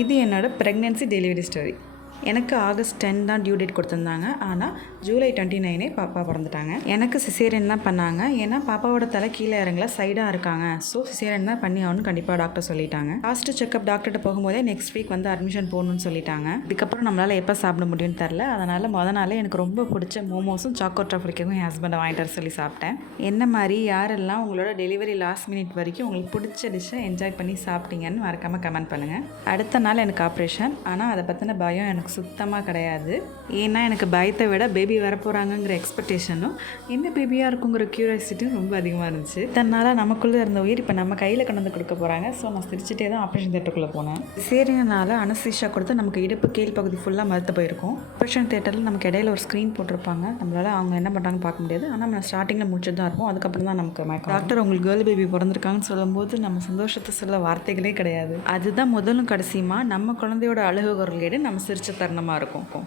இது என்னோட pregnancy delivery story. எனக்கு ஆகஸ்ட் 10 தான் டியூ டேட் கொடுத்துருந்தாங்க. ஆனால் ஜூலை 29 பாப்பா பிறந்துட்டாங்க. எனக்கு சிசேரியன் தான் பண்ணாங்க. ஏன்னா பாப்பாவோட தலை கீழே இறங்கல, சைடாக இருக்காங்க. ஸோ சிசேரியன் தான் பண்ணி ஆகணும்னு கண்டிப்பாக டாக்டர் சொல்லிட்டாங்க. லாஸ்ட்டு செக்அப் டாக்டர்கிட்ட போகும்போதே நெக்ஸ்ட் வீக் வந்து அட்மிஷன் போகணும்னு சொல்லிட்டாங்க. இதுக்கப்புறம் நம்மளால் எப்போ சாப்பிட முடியும்னு தெரில. அதனால் நாளே எனக்கு ரொம்ப பிடிச்ச மோமோஸும் சாக்கோ ட்ரஃபிக்கும் என் ஹஸ்பண்டை வாங்கிட்டு வர சொல்லி சாப்பிட்டேன். என்ன மாதிரி யாரெல்லாம் உங்களோட டெலிவரி லாஸ்ட் மினிட் வரைக்கும் உங்களுக்கு பிடிச்ச டிஷ்ஷை என்ஜாய் பண்ணி சாப்பிட்டீங்கன்னு மறக்காமல் கமெண்ட் பண்ணுங்கள். அடுத்த நாள் எனக்கு ஆப்ரேஷன். ஆனால் அதை பற்றின பயம் எனக்கு சுத்தமாக கிடையாது. ஏன்னா எனக்கு பயத்தை விட பேபி வரப்போகிறாங்கங்கிற எக்ஸ்பெக்டேஷனும் என்ன பேபியாக இருக்குங்கிற க்யூரியாசிட்டியும் ரொம்ப அதிகமாக இருந்துச்சு. தன்னால் நமக்குள்ளே இருந்த உயிர் இப்போ நம்ம கையில் கொண்டு வந்து கொடுக்க போகிறாங்க. ஸோ நான் சிரிச்சிட்டே தான் ஆப்ரேஷன் தேட்டருக்குள்ளே போனேன். சிசேரியனால் அனஸ்தீசியா கொடுத்து நமக்கு இடுப்பு கீழ் பகுதி ஃபுல்லாக மறுத்து போயிருக்கும். ஆப்ரேஷன் தேட்டரில் நமக்கு இடையில ஒரு ஸ்க்ரீன் போட்டிருப்பாங்க. நம்மளால் அவங்க என்ன பண்ணுறாங்கன்னு பார்க்க முடியாது. ஆனால் நம்ம ஸ்டார்டிங்கில் முடிச்சது தான் இருக்கும். அதுக்கப்புறம் தான் நமக்கு மயக்கம். டாக்டர் உங்களுக்கு கேர்ள் பேபி பிறந்திருக்காங்கன்னு சொல்லும்போது நம்ம சந்தோஷத்தை சொல்ல வார்த்தைகளே கிடையாது. அதுதான் முதலும் கடைசியுமா நம்ம குழந்தையோட அழுகு குரல் கேட்டு நம்ம சிரிச்ச தருணமாக இருக்கும்.